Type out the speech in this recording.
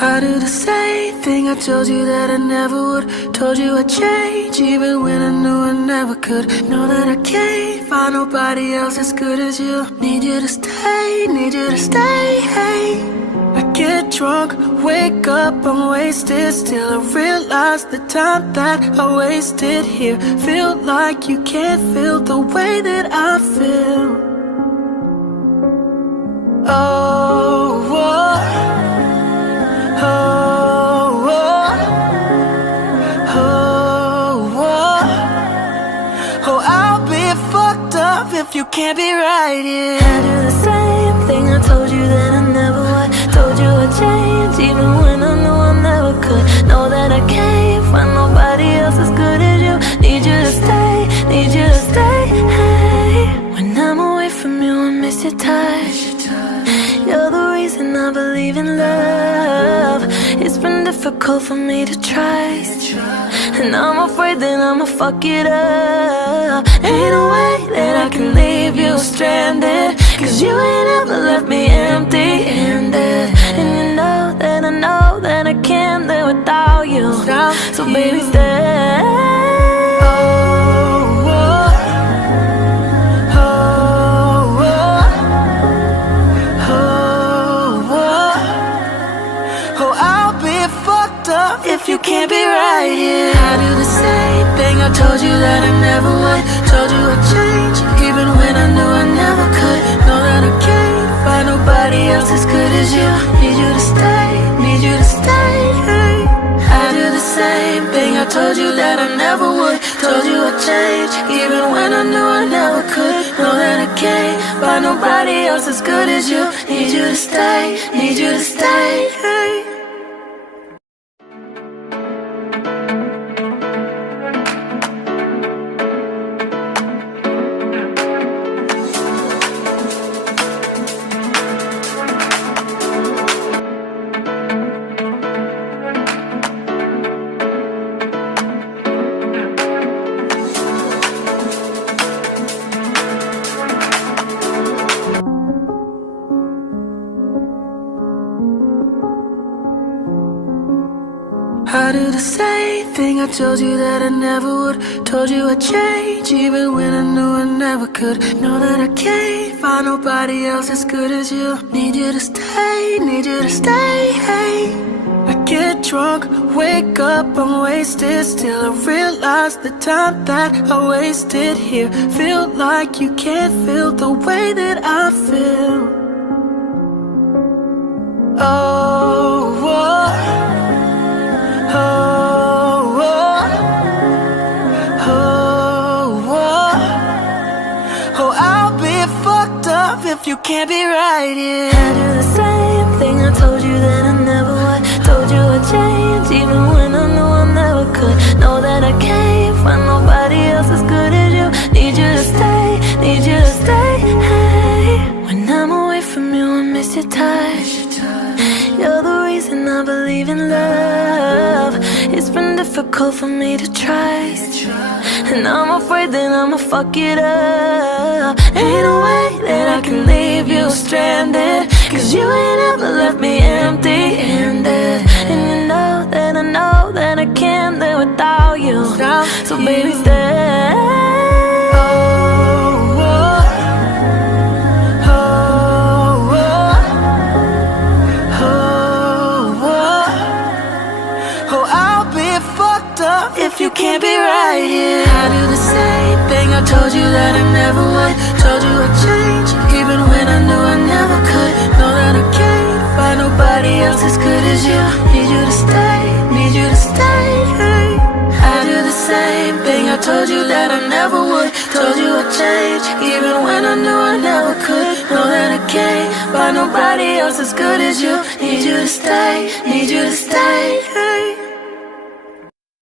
I do the same thing I told you that I never would. Told you I'd change even when I knew I never could. Know that I can't find nobody else as good as you. Need you to stay, need you to stay, hey. I get drunk, wake up, I'm wasted. Still I realize the time that I wasted here. Feel like you can't feel the way that I feel. Oh, oh, oh, oh, oh, oh, oh, I'll be fucked up if you can't be right here. I do the same thing I told you that I never would. Told you I'd change even when I knew I never could. Know that I can't find nobody else as good as you. Need you to stay, need you to stay, hey. When I'm away from you I miss your touch. You're the reason I believe in love. It's been difficult for me to trust, and I'm afraid that I'ma fuck it up. Ain't no way that I can leave you stranded, cause you ain't ever left me empty-handed. And you know that I know that I can't live without you. So baby stay. If you can't be right here, I do the same thing I told you that I never would. Told you I'd change even when I knew I never could. Know that I can't find nobody else as good as you. Need you to stay, need you to stay, hey. I do the same thing I told you that I never would. Told you I'd change even when I knew I never could. Know that I can't find nobody else as good as you. Need you to stay, need you to stay, hey. I do the same thing I told you that I never would. Told you I'd change even when I knew I never could. Know that I can't find nobody else as good as you. Need you to stay, need you to stay, hey. I get drunk, wake up, I'm wasted. Still I realize the time that I wasted here. Feel like you can't feel the way that I feel. Oh, oh, oh, oh, oh, oh, oh, I'll be fucked up if you can't be right here. I do the same thing I told you that I never would. Told you I'd change even when I knew I never could. Know that I can't find nobody else as good as you. Need you to stay, need you to stay, hey. When I'm away from you I miss your touch. You're the reason I believe in love. It's been difficult for me to trust, and I'm afraid that I'ma fuck it up. Ain't no way that I can leave you stranded, cause you ain't ever left me empty-handed. And you know that I can't live without you. So baby stay. If you can't be right here, I do the same thing I told you that I never would. Told you I'd change even when I knew I never could. Know that I can't find nobody else as good as you. Need you to stay, need you to stay, hey. I do the same thing I told you that I never would. Told you I'd change even when I knew I never could. Know that I can't find nobody else as good as you. Need you to stay, need you to stay, hey.